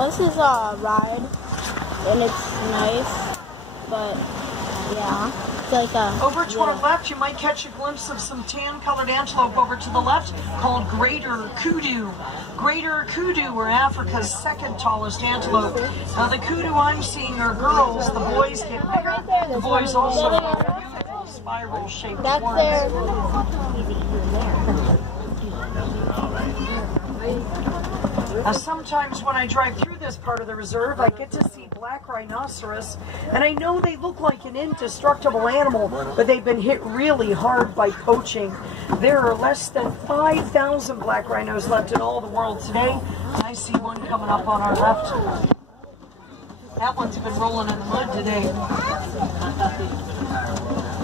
Well, this is a ride, and it's nice, but yeah, it's like a... Over to our left, you might catch a glimpse of some tan-colored antelope over to the left called greater kudu. Greater kudu are Africa's second tallest antelope. Now the kudu I'm seeing are girls. The boys get bigger. The boys also have beautiful spiral-shaped horns. Now sometimes when I drive through this part of the reserve, I get to see black rhinoceros, and I know they look like an indestructible animal, but they've been hit really hard by poaching. There are less than 5,000 black rhinos left in all the world today. I see one coming up on our left. That one's been rolling in the mud today.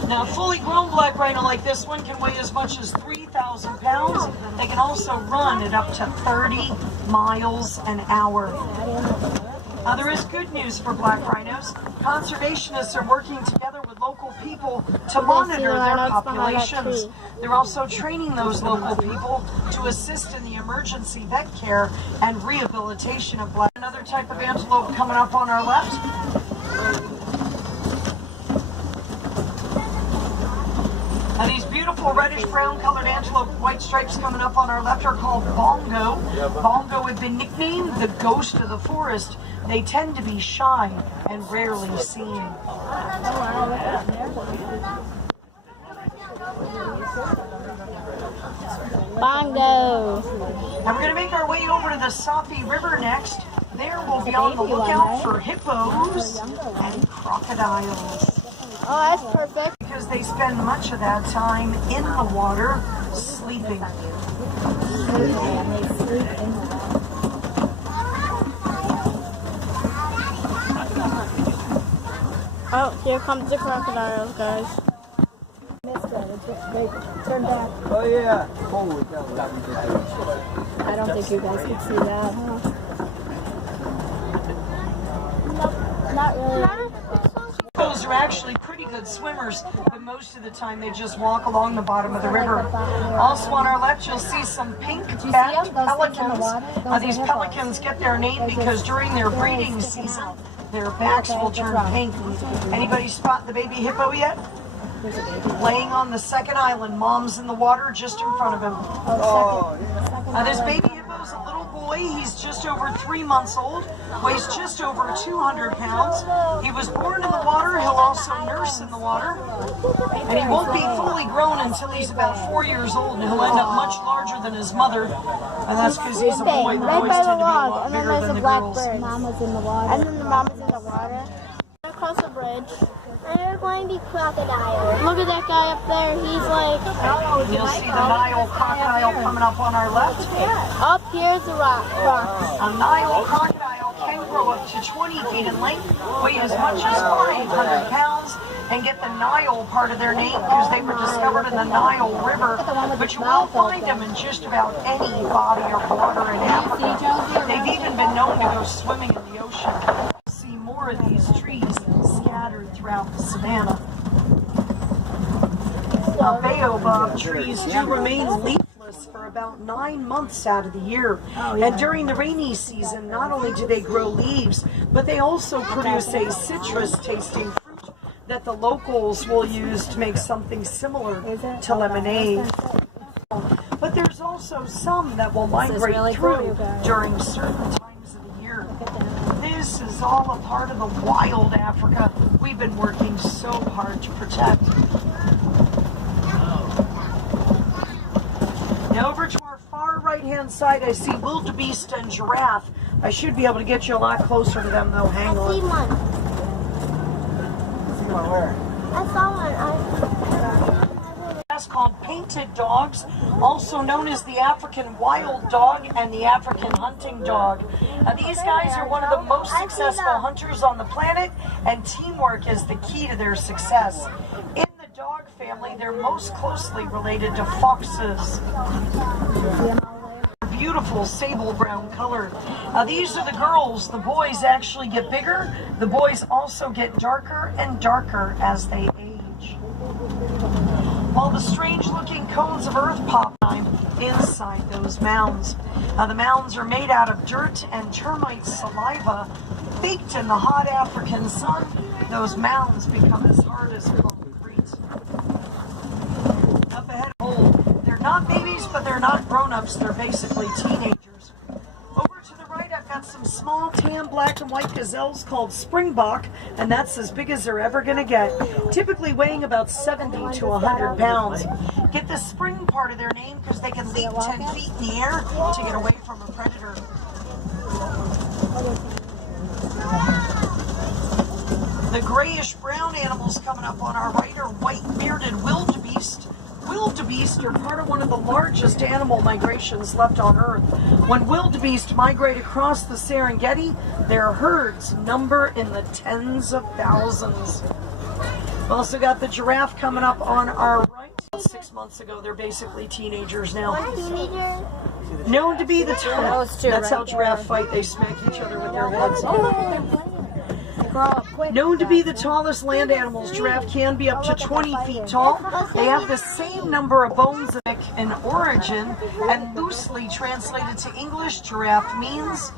Now, a fully grown black rhino like this one can weigh as much as 3,000 pounds. They can also run at up to 30 miles an hour. Now, there is good news for black rhinos. Conservationists are working together with local people to monitor their populations. They're also training those local people to assist in the emergency vet care and rehabilitation of black. Another type of antelope coming up on our left. Now these beautiful reddish-brown colored antelope with white stripes coming up on our left are called bongo. Bongo have been nicknamed the ghost of the forest. They tend to be shy and rarely seen. Bongo. Now we're going to make our way over to the Sapi River next. There we'll be on the lookout for hippos and crocodiles. Oh, that's perfect. Because they spend much of that time in the water sleeping. Oh, here comes the crocodiles, guys. Turn back. Oh yeah. I don't think you guys can see that, huh? Not really. Hippos are actually pretty good swimmers, but most of the time they just walk along the bottom of the river. Also on our left, you'll see some pink-backed pelicans. These pelicans get their name because during their breeding season, their backs will turn pink. Anybody spot the baby hippo yet? Laying on the second island, mom's in the water just in front of him. This baby hippo's a little boy. He's just over 3 months old, weighs just over 200 pounds. He was born in the water. He'll also nurse in the water. And he won't be fully grown until he's about 4 years old, and he'll end up much larger than his mother. And that's because he's a boy. The boys tend to be a lot bigger than the girls. Mama's in the water. And then the mama's in the water. Across the bridge. And they're going to be crocodiles. Look at that guy up there. He's like... You'll see the Nile crocodile coming up on our left. Up here's the rock. A Nile crocodile can grow up to 20 feet in length, weigh as much as 400 pounds, and get the Nile part of their name because they were discovered in the Nile River. But you will find them in just about any body of water in Africa. They've even been known to go swimming in the ocean. You'll see more of these trees scattered throughout the savannah. Baobab trees do remain leafless for about 9 months out of the year. And during the rainy season, not only do they grow leaves, but they also produce a citrus-tasting fruit that the locals will use to make something similar to lemonade. But there's also some that will migrate through during certain times of the year. This is all a part of the wild Africa we've been working so hard to protect. Now over to our far right-hand side, I see wildebeest and giraffe. I should be able to get you a lot closer to them, though. Hang on. I see one. See one where? I saw one. That's called painted dogs, also known as the African wild dog and the African hunting dog. Now, these guys are one of the most successful hunters on the planet, and teamwork is the key to their success. In the dog family, they're most closely related to foxes. Beautiful sable brown color. Now these are the girls. The boys actually get bigger. The boys also get darker and darker as they age. While the strange looking cones of earth pop time, inside those mounds. Now the mounds are made out of dirt and termite saliva baked in the hot African sun. Those mounds become as hard as concrete. Up ahead, they're not babies, but they're not grown-ups. They're basically teenagers. Over to the right, I've got some small tan black and white gazelles called springbok, and that's as big as they're ever going to get, typically weighing about 70 to 100 pounds. Get the spring part of their name because they can leap 10 feet in the air to get away from a predator. The grayish-brown animals coming up on our right are white-bearded wildebeest. Wildebeest are part of one of the largest animal migrations left on Earth. When wildebeest migrate across the Serengeti, their herds number in the tens of thousands. We've also got the giraffe coming up on our right. 6 months ago, they're basically teenagers now. Known to be the tallest. That's how giraffes fight. They smack each other with their heads. Known to be the tallest land animals, giraffe can be up to 20 feet tall. They have the same number of bones in origin, and loosely translated to English, giraffe means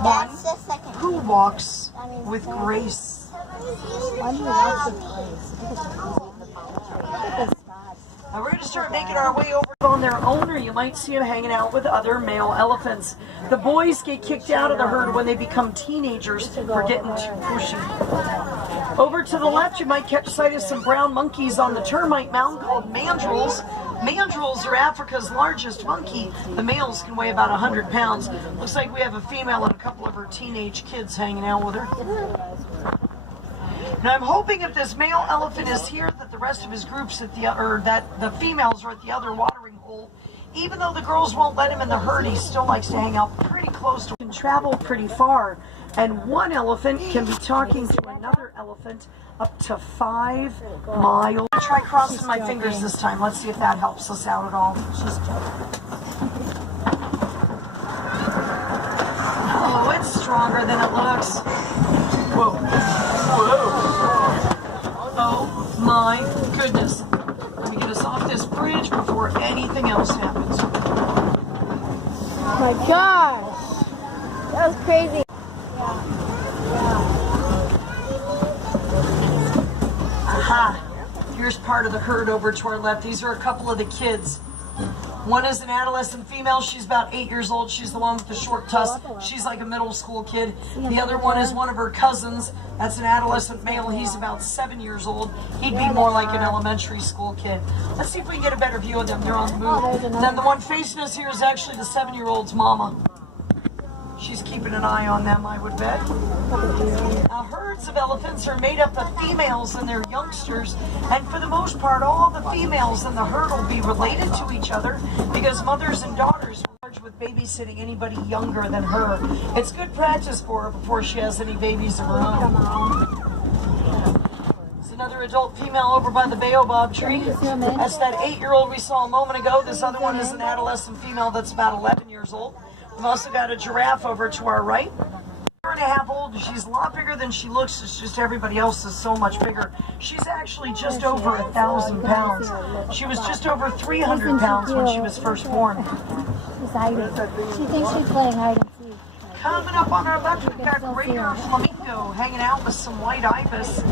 one who walks with grace. Now we're going to start making our way over on their own, or you might see them hanging out with other male elephants. The boys get kicked out of the herd when they become teenagers for getting too pushy. Over to the left, you might catch sight of some brown monkeys on the termite mound called mandrills. Mandrills are Africa's largest monkey. The males can weigh about 100 pounds. Looks like we have a female and a couple of her teenage kids hanging out with her. Now I'm hoping if this male elephant is here that the rest of his groups at the that the females are at the other watering hole. Even though the girls won't let him in the herd, he still likes to hang out pretty close to and travel pretty far. And one elephant can be talking to another elephant up to 5 miles. I'll try crossing my fingers this time. Let's see if that helps us out at all. Oh, it's stronger than it looks. Whoa. Whoa. Oh my goodness. Let me get us off this bridge before anything else happens. Oh my gosh. That was crazy. Aha. Here's part of the herd over to our left. These are a couple of the kids. One is an adolescent female. She's about 8 years old. She's the one with the short tusk. She's like a middle school kid. The other one is one of her cousins. That's an adolescent male. He's about 7 years old. He'd be more like an elementary school kid. Let's see if we can get a better view of them. They're on the move. Then the one facing us here is actually the 7-year-old's mama. She's keeping an eye on them, I would bet. Now, herds of elephants are made up of females and their youngsters, and for the most part, all the females in the herd will be related to each other because mothers and daughters are charged with babysitting anybody younger than her. It's good practice for her before she has any babies of her own. There's another adult female over by the baobab tree. That's that 8-year-old we saw a moment ago. This other one is an adolescent female that's about 11 years old. We've also got a giraffe over to our right. 1.5 old. She's a lot bigger than she looks. It's just everybody else is so much bigger. She's actually just over 1,000 pounds. She was just over 300 pounds when she was first born. She's hiding. She thinks she's playing hide and seek. Coming up on our left, we've got greater flamingo hanging out with some white ibis.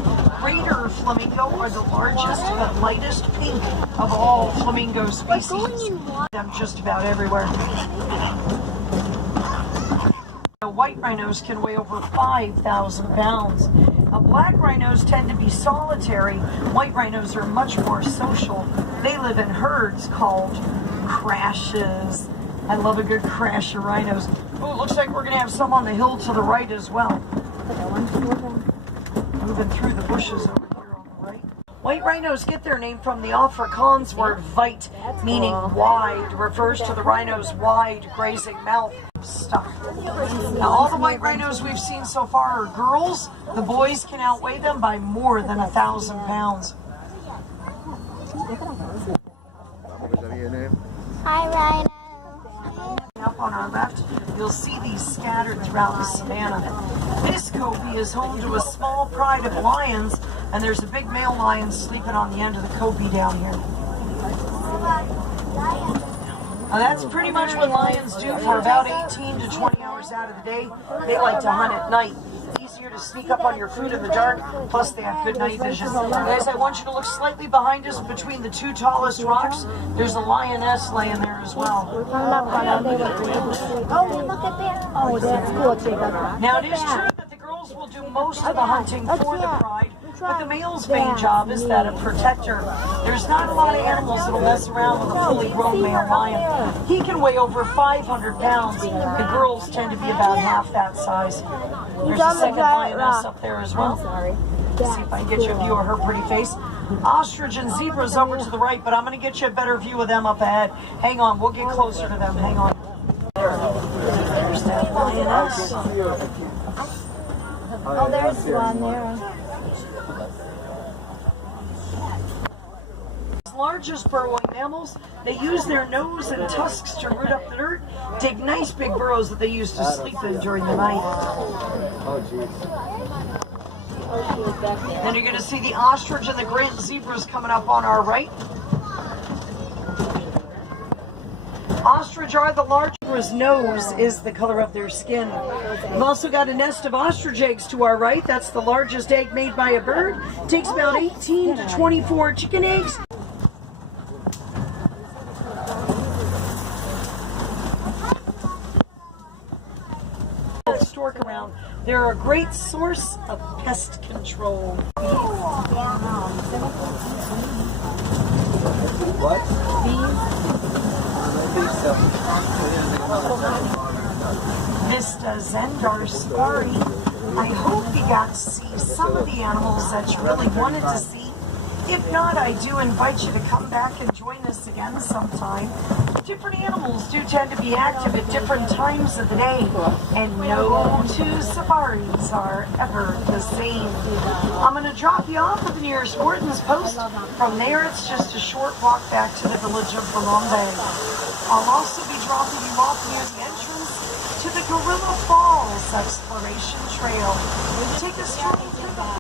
Greater flamingo are the largest but lightest pink of all flamingo species. Them just about everywhere. White rhinos can weigh over 5,000 pounds. Now, black rhinos tend to be solitary. White rhinos are much more social. They live in herds called crashes. I love a good crash of rhinos. Oh, looks like we're going to have some on the hill to the right as well. Moving through the bushes over here on the right. White rhinos get their name from the Afrikaans word weit, meaning wide, refers to the rhino's wide grazing mouth. Stuff. Now, all the white rhinos we've seen so far are girls. The boys can outweigh them by more than 1,000 pounds. Hi, Rhino. Up on our left, you'll see these scattered throughout the savannah. This copy is home to a small pride of lions, and there's a big male lion sleeping on the end of the copy down here. Now that's pretty much what lions do for about 18 to 20 hours out of the day. They like to hunt at night. Easier to sneak up on your food in the dark, plus they have good night vision. Guys, I want you to look slightly behind us between the two tallest rocks. There's a lioness laying there as well. Oh, look at that. Oh, that's cool, Jacob. Now it is true that the girls will do most of the hunting for the pride, but the male's main job is that of protector. There's not a lot of animals that'll mess around with a fully grown male lion. He can weigh over 500 pounds. The girls tend to be about half that size. There's a second lioness up there as well. See if I can get you a view of her pretty face. Ostrich and zebras over to the right, but I'm going to get you a better view of them up ahead. Hang on, we'll get closer to them. Hang on. There's that lioness. Oh, there's one there. Largest burrowing mammals, they use their nose and tusks to root up the dirt, dig nice big burrows that they use to sleep in during the night. Then you're going to see the ostrich and the great zebras coming up on our right. Ostrich are the largest. Zebra's nose is the color of their skin. We've also got a nest of ostrich eggs to our right. That's the largest egg made by a bird. Takes about 18 to 24 chicken eggs. Stork around. They're a great source of pest control. What? Vista Zendar Safari. I hope you got to see some of the animals that you really wanted to see. If not, I do invite you to come back and join us again sometime. Different animals do tend to be active at different times of the day, and no two safaris are ever the same. I'm going to drop you off at the nearest warden's post. From there, it's just a short walk back to the village of Bolombe. I'll also be dropping you off near the entrance to the Gorilla Falls Exploration Trail. Take a stroll through the